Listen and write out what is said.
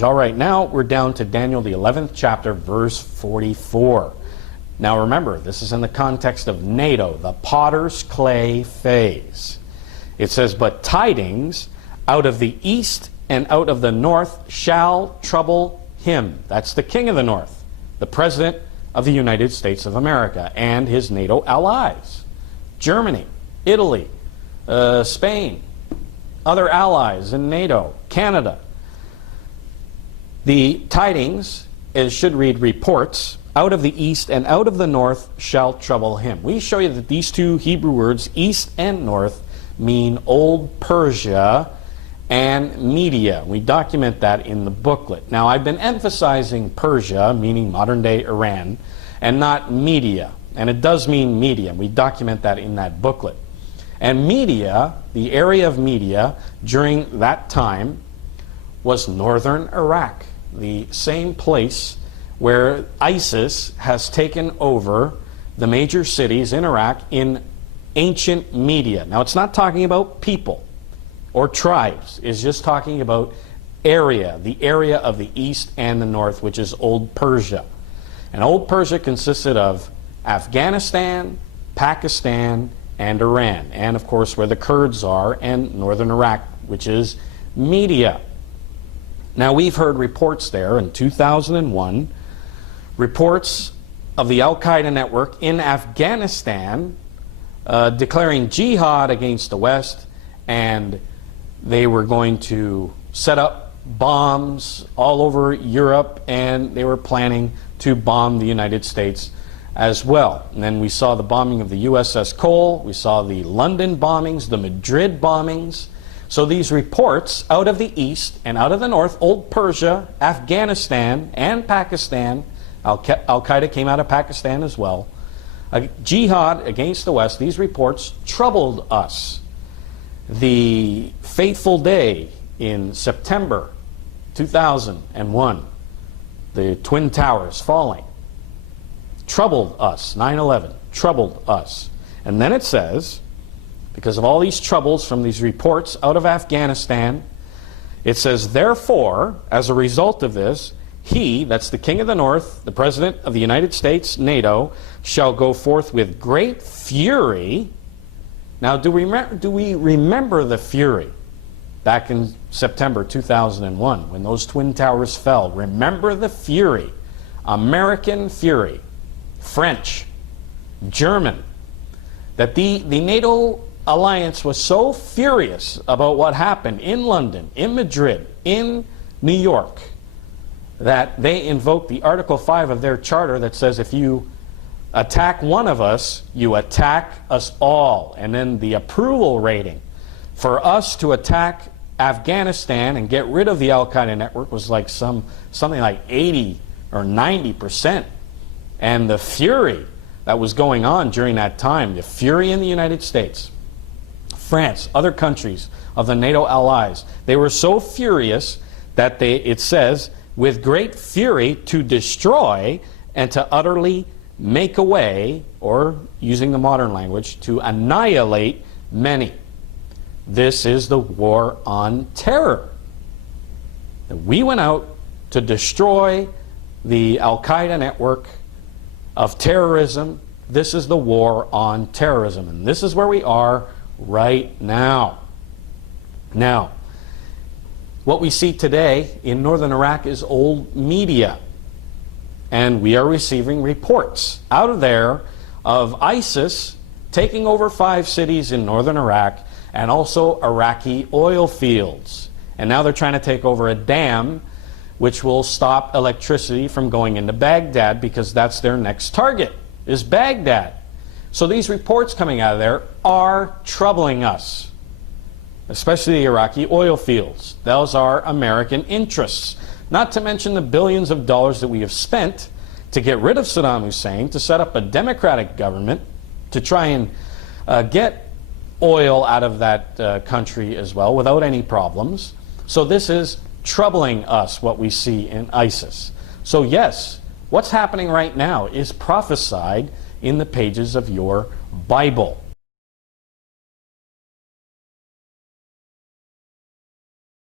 knowledge. All right, now we're down to Daniel, the 11th chapter, verse 44. Now remember, this is in the context of NATO, the potter's clay phase. It says, but tidings out of the east and out of the north shall trouble him. That's the king of the north, the president of the United States of America, and his NATO allies. Germany, Italy, Spain, other allies in NATO, Canada. The tidings, it should read reports, out of the east and out of the north shall trouble him. We show you that these two Hebrew words, east and north, mean Old Persia and Media. We document that in the booklet. Now, I've been emphasizing Persia, meaning modern-day Iran, and not Media. And it does mean Media. We document that in that booklet. And Media, the area of Media during that time, was northern Iraq, the same place where ISIS has taken over the major cities in Iraq in ancient Media. Now, it's not talking about people or tribes. It's just talking about area, the area of the east and the north, which is Old Persia. And Old Persia consisted of Afghanistan, Pakistan, and Iran. And, of course, where the Kurds are, and northern Iraq, which is Media. Now, we've heard reports there in 2001, reports of the Al-Qaeda network in Afghanistan declaring jihad against the West, and they were going to set up bombs all over Europe, and they were planning to bomb the United States as well. And then we saw the bombing of the USS Cole, we saw the London bombings, the Madrid bombings. So these reports out of the east and out of the north, Old Persia, Afghanistan, and Pakistan, Al-Qaeda came out of Pakistan as well, jihad against the West, these reports troubled us. The fateful day in September 2001, the Twin Towers falling, troubled us. 9/11 troubled us. And then it says, because of all these troubles from these reports out of Afghanistan, it says, therefore, as a result of this, he, that's the king of the north, the president of the United States, NATO, shall go forth with great fury. Now, do we remember the fury back in September 2001 when those Twin Towers fell? Remember the fury. American fury. French. German. That the NATO alliance was so furious about what happened in London, in Madrid, in New York, that they invoked the Article 5 of their charter that says if you attack one of us, you attack us all. And then the approval rating for us to attack Afghanistan and get rid of the Al-Qaeda network was like something like 80 or 90%. And the fury that was going on during that time, the fury in the United States, France, other countries of the NATO allies, they were so furious that it says, with great fury to destroy and to utterly make away, or using the modern language, to annihilate many. This is the war on terror. We went out to destroy the Al-Qaeda network of terrorism. This is the war on terrorism, and this is where we are right now. Now, what we see today in northern Iraq is old Media, and we are receiving reports out of there of ISIS taking over 5 cities in northern Iraq and also Iraqi oil fields. And now they're trying to take over a dam which will stop electricity from going into Baghdad, because that's their next target, is Baghdad. So these reports coming out of there are troubling us, especially the Iraqi oil fields. Those are American interests. Not to mention the billions of dollars that we have spent to get rid of Saddam Hussein, to set up a democratic government, to try and get oil out of that country as well without any problems. So this is troubling us, what we see in ISIS. So yes, what's happening right now is prophesied in the pages of your Bible.